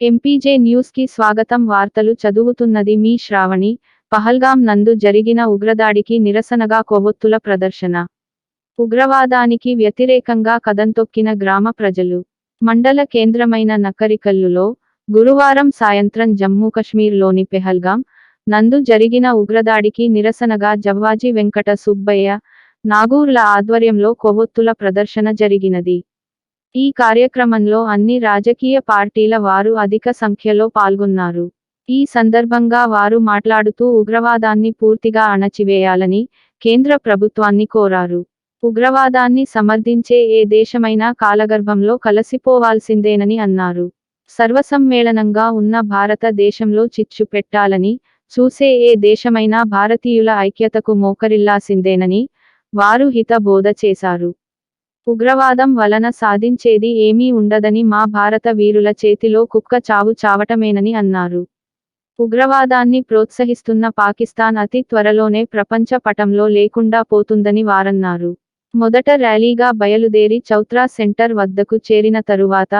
MPJ న్యూస్కి స్వాగతం వార్తలు చదువుతున్నది మీ శ్రావణి. పహల్గాం నందు జరిగిన ఉగ్రదాడికి నిరసనగా కొవ్వొత్తుల ప్రదర్శన. ఉగ్రవాదానికి వ్యతిరేకంగా కదంతొక్కిన గ్రామ ప్రజలు. మండల కేంద్రమైన నకరికల్లులో గురువారం సాయంత్రం జమ్మూ కశ్మీర్లోని పెహల్గాం నందు జరిగిన ఉగ్రదాడికి నిరసనగా జవ్వాజీ వెంకట సుబ్బయ్య నాగూర్ల ఆధ్వర్యంలో కొవ్వొత్తుల ప్రదర్శన జరిగినది. ఈ కార్యక్రమంలో అన్ని రాజకీయ పార్టీల వారు అధిక సంఖ్యలో పాల్గొన్నారు. ఈ సందర్భంగా వారు మాట్లాడుతూ ఉగ్రవాదాన్ని పూర్తిగా అణచివేయాలని కేంద్ర ప్రభుత్వాన్ని కోరారు. ఉగ్రవాదాన్ని సమర్థించే ఏ దేశమైనా కాలగర్భంలో కలసిపోవాల్సిందేనని అన్నారు. సర్వసమ్మేళనంగా ఉన్న భారతదేశంలో చిచ్చు పెట్టాలని చూసే ఏ దేశమైనా భారతీయుల ఐక్యతకు మోకరిల్లాసిందేనని వారు హితబోధ చేశారు. ఉగ్రవాదం వలన సాధించేది ఏమీ ఉండదని మా భారత వీరుల చేతిలో కుక్క చావు చావటమేనని అన్నారు. ఉగ్రవాదాన్ని ప్రోత్సహిస్తున్న పాకిస్తాన్ అతి త్వరలోనే ప్రపంచ పటంలో లేకుండా పోతుందని వారన్నారు. మొదట ర్యాలీగా బయలుదేరి చౌత్రా సెంటర్ వద్దకు చేరిన తరువాత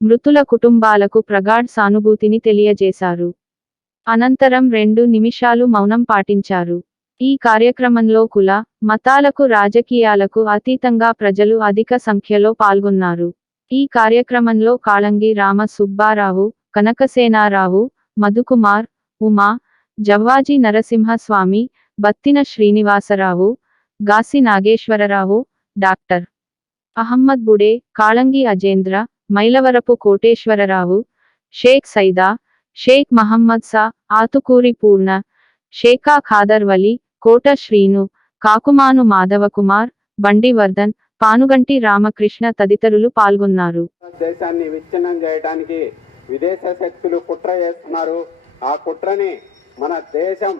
మృతుల కుటుంబాలకు ప్రగాఢ్ సానుభూతిని తెలియజేశారు. అనంతరం రెండు నిమిషాలు మౌనం పాటించారు. ఈ కార్యక్రమంలో కుల మతాలకు రాజకీయాలకు అతీతంగా ప్రజలు అధిక సంఖ్యలో పాల్గొన్నారు. ఈ కార్యక్రమంలో కాళంగి రామ సుబ్బారావు కనకసేనారావు మధుకుమార్ ఉమా జవ్వాజీ నరసింహస్వామి బత్తిన శ్రీనివాసరావు గాసి నాగేశ్వరరావు డాక్టర్ అహమ్మద్ బుడే కాళంగి అజేంద్ర మైలవరపు కోటేశ్వరరావు షేక్ సైదా షేక్ మహమ్మద్ సా ఆతుకూరి పూర్ణ షేకా ఖాదర్ వలి కోట శ్రీను కాకుమాను మాధవకుమార్ బండివర్ధన్ పానుగంటి రామకృష్ణ తదితరులు పాల్గొన్నారు. దేశాన్ని విచ్ఛిన్నం చేయడానికి విదేశ శక్తులు కుట్ర చేస్తున్నారు. ఆ కుట్రని మన దేశం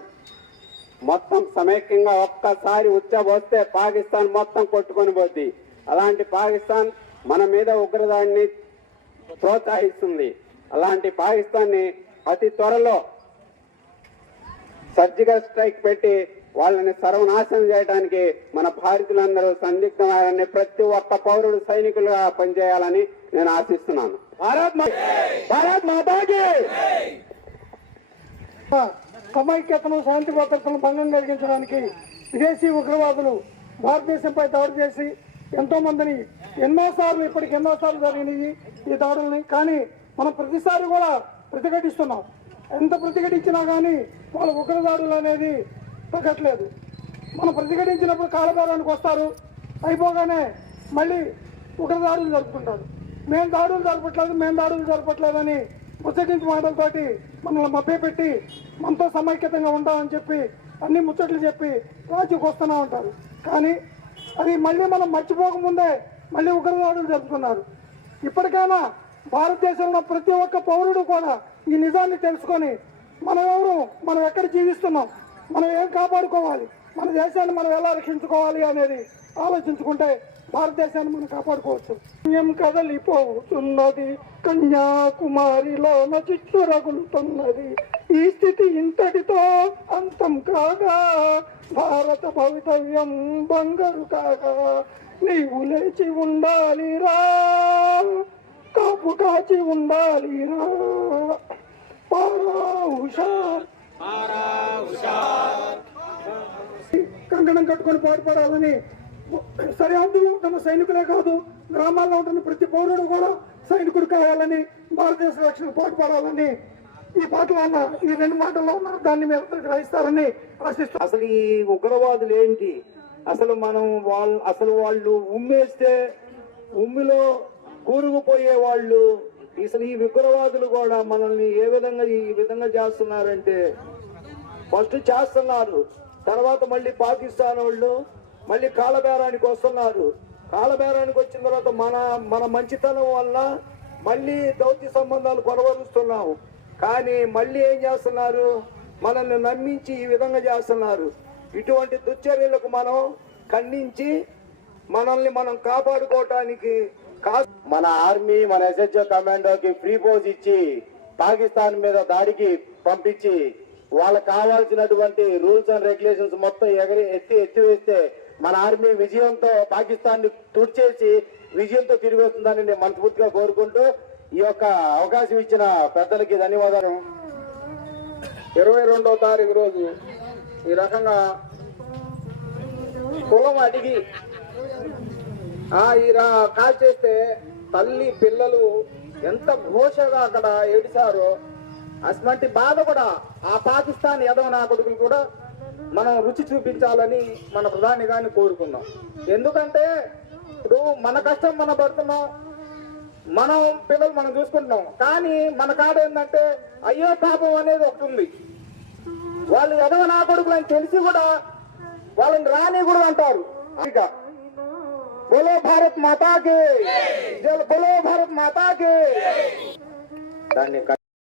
మొత్తం సమైక్యంగా ఒక్కసారి ఉచ్చబోస్తే పాకిస్తాన్ మొత్తం కొట్టుకొని పోద్ది. అలాంటి పాకిస్తాన్ మన మీద ఉగ్రదాడిని ప్రోత్సహిస్తుంది. అలాంటి పాకిస్తాన్ని అతి త్వరలో సర్జికల్ స్ట్రైక్ పెట్టి వాళ్ళని సర్వనాశనం చేయడానికి మన భారతీయులందరూ సందిగ్ధమాయాలని ప్రతి ఒక్క పౌరుడు సైనికులుగా పనిచేయాలని నేను ఆశిస్తున్నాను. భారత్ మా- భారత్ మాతాకి! సమైక్యతను శాంతి భద్రతను భంగం కలిగించడానికి విదేశీ ఉగ్రవాదులు భారతదేశంపై దాడి చేసి ఎంతో మందిని ఎన్నోసార్లు ఇప్పటికి ఎన్నోసార్లు జరిగినాయి ఈ దాడుల్ని. కానీ మనం ప్రతిసారి కూడా ప్రతిఘటిస్తున్నాం. ఎంత ప్రతిఘటించినా కానీ వాళ్ళ ఉగ్రదాడులు అనేది తగ్గట్లేదు మనం ప్రతిఘటించినప్పుడు కాలబేరానికి వస్తారు. అయిపోగానే మళ్ళీ ఉగ్రదాడులు జరుపుకుంటారు. మేము దాడులు జరపట్లేదు మేము దాడులు జరపట్లేదని ముచ్చటించి మాటలతోటి మనల్ని మభ్యపెట్టి మనతో సమైక్యతంగా ఉంటామని చెప్పి అన్ని ముచ్చట్లు చెప్పి రాజుకు వస్తూనే ఉంటారు. కానీ అది మళ్ళీ మనం మర్చిపోకముందే మళ్ళీ ఉగ్రదాడులు జరుపుతున్నారు. ఇప్పటికైనా భారతదేశంలో ప్రతి ఒక్క పౌరుడు కూడా ఈ నిజాన్ని తెలుసుకొని మనం ఎవరు మనం ఎక్కడ జీవిస్తున్నాం? మనం ఏం కాపాడుకోవాలి? మన దేశాన్ని మనం ఎలా రక్షించుకోవాలి అనేది ఆలోచించుకుంటే భారతదేశాన్ని మనం కాపాడుకోవచ్చు. ఏం కదలిపోతున్నది కన్యాకుమారిలో చిట్లు రగులుతున్నది ఈ స్థితి ఇంతటితో అంతం కాగా భారత భవితవ్యం బంగారు కాగా. నీవు లేచి ఉండాలిరా కాపు కాచి ఉండాలిరా. పారా హుషార్. కంకణం కట్టుకొని పాటుపడాలని సరిహద్దులో ఉంటున్న సైనికులే కాదు గ్రామాల్లో ఉంటున్న ప్రతి పౌరుడు కూడా సైనికుడు కావాలని భారతదేశ రక్షణ పాటుపడాలని ఈ పాటలో ఉన్న ఈ రెండు మాటల్లో ఉన్న దాన్ని మీరు గ్రహిస్తారని ఆశిస్తూ అసలు ఈ ఉగ్రవాదులు ఏంటి? అసలు మనం వాళ్ళు అసలు వాళ్ళు ఉమ్మేస్తే ఉమ్మిలో కూరుకుపోయే వాళ్ళు అసలు ఈ ఉగ్రవాదులు కూడా మనల్ని ఏ విధంగా ఈ విధంగా చేస్తున్నారంటే ఫస్ట్ చేస్తున్నారు. తర్వాత మళ్ళీ పాకిస్తాన్ వాళ్ళు మళ్ళీ కాలబేరానికి వస్తున్నారు. కాలబేరానికి వచ్చిన తర్వాత మన మన మంచితనం వల్ల మళ్ళీ దౌత్య సంబంధాలు కొనవరుస్తున్నాము. కానీ మళ్ళీ ఏం చేస్తున్నారు? మనల్ని నమ్మించి ఈ విధంగా చేస్తున్నారు. ఇటువంటి దుశ్చర్యలకు మనం ఖండించి మనల్ని మనం కాపాడుకోవటానికి కా మన ఆర్మీ మన ఎస్హెచ్ఓ కమాండోకి ఫ్రీ పోజ్ ఇచ్చి పాకిస్తాన్ మీద దాడికి పంపించి వాళ్ళకి కావాల్సినటువంటి రూల్స్ అండ్ రెగ్యులేషన్స్ మొత్తం ఎగరి ఎత్తి ఎత్తివేస్తే మన ఆర్మీ విజయంతో పాకిస్తాన్ని తుడిచేసి విజయంతో తిరిగి వస్తుందని నేను మనస్ఫూర్తిగా కోరుకుంటూ ఈ యొక్క అవకాశం ఇచ్చిన పెద్దలకి ధన్యవాదాలు. ఇరవై రెండవ తారీఖు రోజు ఈ రకంగా కులం అడిగి ఈరా ఈ కాల్ చేస్తే తల్లి పిల్లలు ఎంత ఘోషగా అక్కడ ఏడిచారో అటువంటి బాధ కూడా ఆ పాకిస్తాన్ యదవ నా కొడుకులు కూడా మనం రుచి చూపించాలని మన ప్రధాని గారిని కోరుకున్నాం. ఎందుకంటే ఇప్పుడు మన కష్టం మనం పడుతున్నాం. మనం పిల్లలు మనం చూసుకుంటున్నాం. కానీ మన కాడ ఏంటంటే అయ్యో పాపం అనేది ఒకటి ఉంది. వాళ్ళు ఎదవ నా కొడుకులు అని తెలిసి కూడా వాళ్ళని రాని కూడా అంటారు. ఇక బోలో భారత్ మాతాకి జై! బోలో భారత్ మాతాకి! దాన్ని